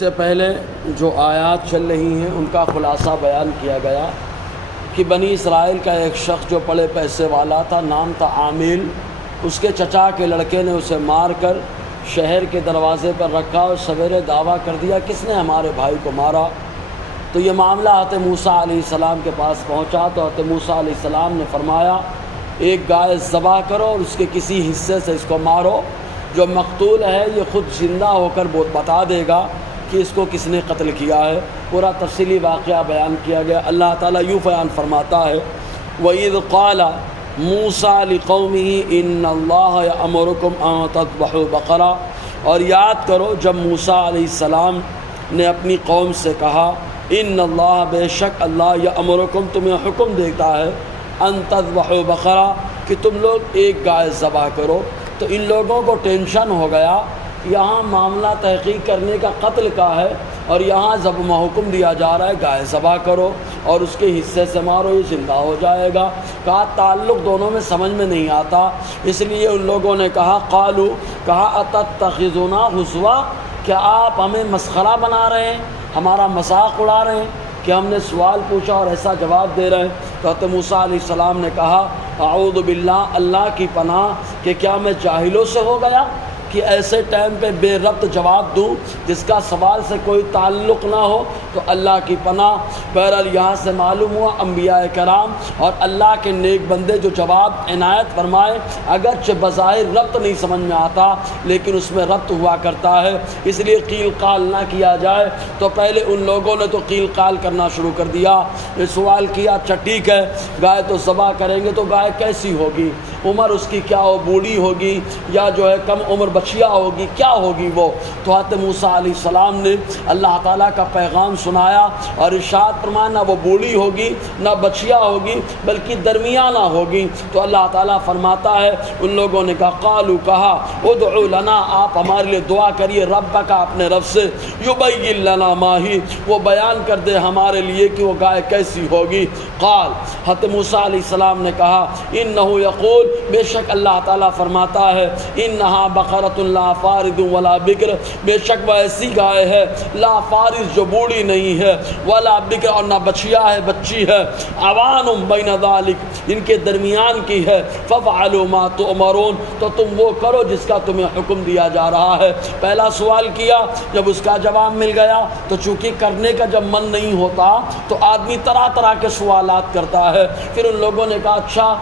سے پہلے جو آیات چل رہی ہیں ان کا خلاصہ بیان کیا گیا کہ بنی اسرائیل کا ایک شخص جو بڑے پیسے والا تھا، نام تھا عامل، اس کے چچا کے لڑکے نے اسے مار کر شہر کے دروازے پر رکھا اور سویرے دعویٰ کر دیا کس نے ہمارے بھائی کو مارا۔ تو یہ معاملہ حضرت موسیٰ علیہ السلام کے پاس پہنچا تو حضرت موسیٰ علیہ السلام نے فرمایا ایک گائے ذبح کرو اور اس کے کسی حصے سے اس کو مارو، جو مقتول ہے یہ خود زندہ ہو کر بتا دے گا کہ اس کو کس نے قتل کیا ہے۔ پورا تفصیلی واقعہ بیان کیا گیا۔ اللہ تعالیٰ یوں بیان فرماتا ہے وَإِذْ قَالَ مُوسَىٰ لِقَوْمِهِ إِنَّ اللَّهَ يَأْمُرُكُمْ أَن تَذْبَحُوا بَقَرَةً، اور یاد کرو جب موسیٰ علیہ السلام نے اپنی قوم سے کہا ان اللہ، بے شک اللہ، یأمرکم، تمہیں حکم دیتا ہے، ان تذبحوا بقرہ، کہ تم لوگ ایک گائے ذبح کرو۔ تو ان لوگوں کو ٹینشن ہو گیا، یہاں معاملہ تحقیق کرنے کا قتل کا ہے اور یہاں ذبح حکم دیا جا رہا ہے گائے ذبح کرو اور اس کے حصے سے مارو، یہ زندہ ہو جائے گا۔ کہا تعلق دونوں میں سمجھ میں نہیں آتا، اس لیے ان لوگوں نے کہا اتتخذونا ہزوا، کیا آپ ہمیں مسخرہ بنا رہے ہیں، ہمارا مذاق اڑا رہے ہیں کہ ہم نے سوال پوچھا اور ایسا جواب دے رہے ہیں۔ تو حضرت موسیٰ علیہ السلام نے کہا اعوذ باللہ، اللہ کی پناہ، کہ کیا میں جاہلوں سے ہو گیا کہ ایسے ٹائم پہ بے ربط جواب دوں جس کا سوال سے کوئی تعلق نہ ہو۔ تو اللہ کی پناہ، بہرحال یہاں سے معلوم ہوا انبیاء کرام اور اللہ کے نیک بندے جو جواب عنایت فرمائے اگرچہ بظاہر ربط نہیں سمجھ میں آتا لیکن اس میں ربط ہوا کرتا ہے، اس لیے قیل قال نہ کیا جائے۔ تو پہلے ان لوگوں نے تو قیل قال کرنا شروع کر دیا، یہ سوال کیا اچھا ٹھیک ہے گائے تو ذبح کریں گے، تو گائے کیسی ہوگی، عمر اس کی کیا ہو، بوڑھی ہوگی یا جو ہے کم عمر بچیا ہوگی، کیا ہوگی وہ؟ تو حضرت موسیٰ علیہ السلام نے اللہ تعالیٰ کا پیغام سنایا اور ارشاد فرمایا نہ وہ بوڑھی ہوگی نہ بچیا ہوگی بلکہ درمیانہ ہوگی۔ تو اللہ تعالیٰ فرماتا ہے ان لوگوں نے کہا ادعو لنا، آپ ہمارے لیے دعا کریے ربک، اپنے رب سے، یبین لنا ما ہی، وہ بیان کر دے ہمارے لیے کہ وہ گائے کیسی ہوگی۔ قال، حضرت موسیٰ علیہ السلام نے کہا انہ یقول، بے شک اللہ تعالیٰ فرماتا ہے انہا بقرۃ لا فارض ولا بکر، بے شک وہ ایسی گائے ہے لا فارض جو بوڑھی نہیں ہے، ولا بکر اور نہ بچیا ہے بچی ہے، عوان بین ذالک، ان کے درمیان کی ہے، ففعلوا ما تؤمرون، تو تم وہ کرو جس کا تمہیں حکم دیا جا رہا ہے۔ پہلا سوال کیا، جب اس کا جواب مل گیا تو چونکہ کرنے کا جب من نہیں ہوتا تو آدمی طرح طرح کے سوالات کرتا ہے۔ پھر ان لوگوں نے کہا اچھا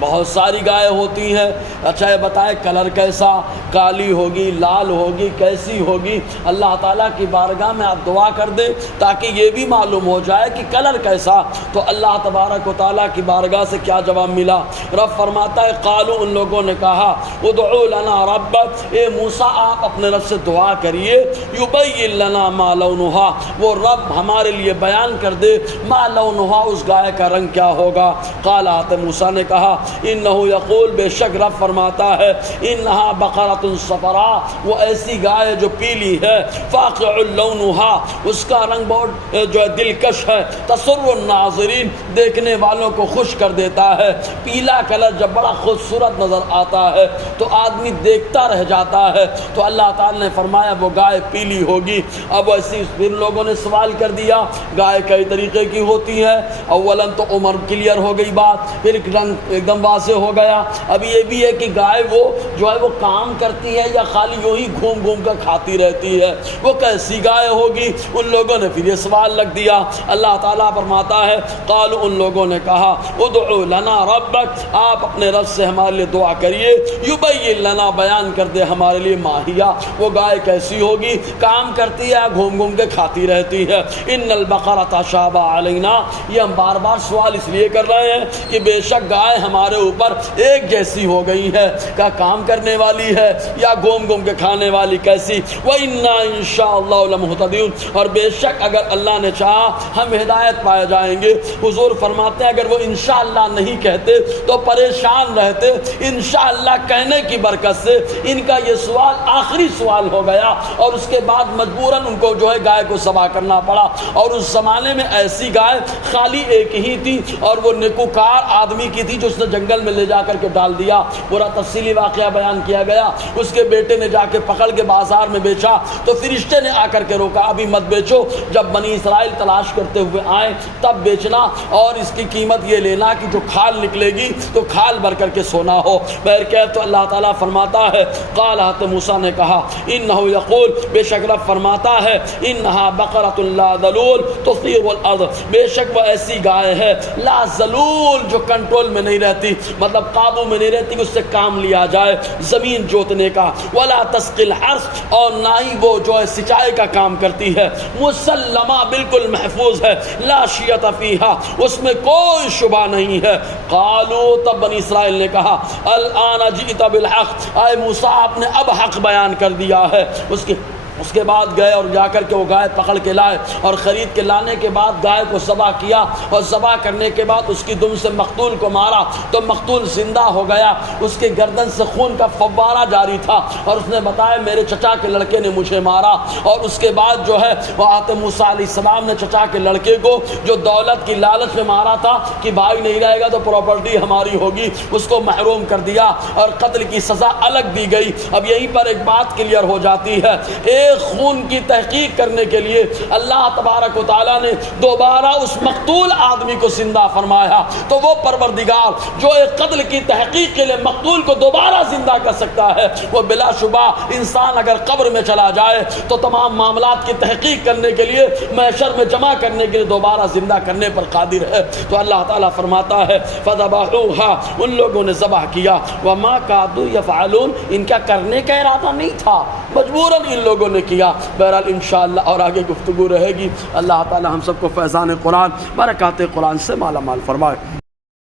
بہت ساری گائے ہوتی ہیں، اچھا یہ بتائے کلر کیسا، کالی ہوگی لال ہوگی کیسی ہوگی؟ اللہ تعالیٰ کی بارگاہ میں آپ دعا کر دیں تاکہ یہ بھی معلوم ہو جائے کہ کلر کیسا۔ تو اللہ تبارک و تعالیٰ کی بارگاہ سے کیا جواب ملا؟ رب فرماتا ہے قالو، ان لوگوں نے کہا ادعو لنا ربک، اے موسیٰ آپ اپنے رب سے دعا کریے، یبین لنا ما لونہا، وہ رب ہمارے لیے بیان کر دے ما لونہا، اس گائے کا رنگ کیا ہوگا۔ قال، موسیٰ نے کہا انہ یقول، بے شک رب فرماتا ہے انہا بقرۃ صفراء، وہ ایسی گائے جو پیلی ہے، فاقع لونہا، اس کا رنگ بہت جو ہے دلکش ہے، تسر الناظرین، دیکھنے والوں کو خوش کر دیتا ہے۔ پیلا کلر جب بڑا خوبصورت نظر آتا ہے تو آدمی دیکھتا رہ جاتا ہے۔ تو اللہ تعالی نے فرمایا وہ گائے پیلی ہوگی۔ اب ایسی پھر لوگوں نے سوال کر دیا گائے کئی طریقے کی ہوتی ہے، اولاً تو عمر کلیئر ہو گئی بات، پھر رنگ ایک دم واضح ہو گیا۔ اب یہ بھی ہے کہ گائے وہ جو ہے وہ کام کرتی ہے یا خالی یوں ہی گھوم گھوم کر کھاتی رہتی ہے، وہ کیسی گائے ہوگی؟ ان لوگوں نے پھر یہ سوال لگ دیا۔ اللہ تعالیٰ فرماتا ہے قالوا، ان لوگوں نے کہا ادعو لنا ربک، آپ اپنے رب سے ہمارے لیے دعا کریے، یبین لنا، بیان کر دے ہمارے لیے ماہیہ، وہ گائے کیسی ہوگی، کام کرتی ہے گھوم گھوم کے کھاتی رہتی ہے۔ ان البقرۃ تشابہ علینا، یہ ہم بار بار سوال اس لیے کر رہے ہیں کہ بے شک گائے ہمارے اوپر ایک جیسی ہو گئی ہے، کیا کام کرنے والی ہے یا گھوم گھوم کے کھانے والی کیسی؟ وَإِنَّا إِن شَاءَ اللَّهُ لَمُهْتَدُونَ، اور بے شک اگر اللہ نے چاہا ہم ہدایت پائے جائیں گے۔ حضور فرماتے ہیں اگر وہ انشاءاللہ نہیں کہتے تو پریشان رہتے، انشاءاللہ کہنے کی برکت سے ان کا یہ سوال آخری سوال ہو گیا اور اس کے بعد مجبوراً ان کو جو ہے گائے کو ذبح کرنا پڑا۔ اور اس زمانے میں ایسی گائے خالی ایک ہی تھی اور وہ نیکوکار آدمی کی تھی جو اس نے اسے جنگل میں لے جا کر کے ڈال دیا. پورا تفصیلی واقعہ بیان کیا گیا. اس کے بیٹے نے جا کے پکڑ کے بازار میں بیچا تو فرشتے نے آ کر کے روکا, ابھی مت بیچو, جب بنی اسرائیل تلاش کرتے ہوئے آئیں تب بیچنا, اور اس کی قیمت یہ لینا کہ جو کھال نکلے گی تو کھال بھر کر کے سونا ہو. بہرکیف تو اللہ تعالیٰ فرماتا ہے, قال حضرت موسیٰ نے کہا انہ یقول, بے شک رب فرماتا ہے, انہا بقرۃ لا ذلول تثیر الارض, بے شک وہ ایسی گائے ہے لا ذلول جو کنٹرول میں نہیں رہتی, مطلب قابو میں نہیں رہتی, اس سے کام لیا جائے زمین جوتنے کا, ولا تسقی الحرث, اور نہ ہی وہ جو ہے سچائی کا کام کرتی ہے, مسلمہ بالکل محفوظ ہے, لا شیۃ فیہا, اس میں کوئی شبہ نہیں ہے. قالوا, تب بنی اسرائیل نے کہا الآن جئت بالحق, اے موسیٰ آپ نے اب حق بیان کر دیا ہے. اس کے بعد گئے اور جا کر کے وہ گائے پکڑ کے لائے, اور خرید کے لانے کے بعد گائے کو ذبح کیا, اور ذبح کرنے کے بعد اس کی دم سے مقتول کو مارا تو مقتول زندہ ہو گیا, اس کے گردن سے خون کا فوارہ جاری تھا, اور اس نے بتایا میرے چچا کے لڑکے نے مجھے مارا. اور اس کے بعد جو ہے وہ آتے موسیٰ علیہ السلام نے چچا کے لڑکے کو جو دولت کی لالچ میں مارا تھا کہ بھائی نہیں رہے گا تو پراپرٹی ہماری ہوگی, اس کو محروم کر دیا اور قتل کی سزا الگ دی گئی. اب یہیں پر ایک بات کلیئر ہو جاتی ہے, خون کی تحقیق کرنے کے لیے اللہ تبارک و تعالیٰ نے دوبارہ اس مقتول آدمی کو زندہ فرمایا, تو وہ پروردگار جو ایک قتل کی تحقیق کے لیے مقتول کو دوبارہ زندہ کر سکتا ہے, وہ بلا شبہ انسان اگر قبر میں چلا جائے تو تمام معاملات کی تحقیق کرنے کے لیے محشر میں جمع کرنے کے لیے دوبارہ زندہ کرنے پر قادر ہے. تو اللہ تعالیٰ فرماتا ہے فذبحوها, ان لوگوں نے ذبح کیا, وما كادوا يفعلون, ان کا کرنے کا ارادہ نہیں تھا, مجبوراً ان لوگوں نے کیا. بہرحال انشاءاللہ اور آگے گفتگو رہے گی. اللہ تعالی ہم سب کو فیضان قرآن برکات قرآن سے مالا مال فرمائے.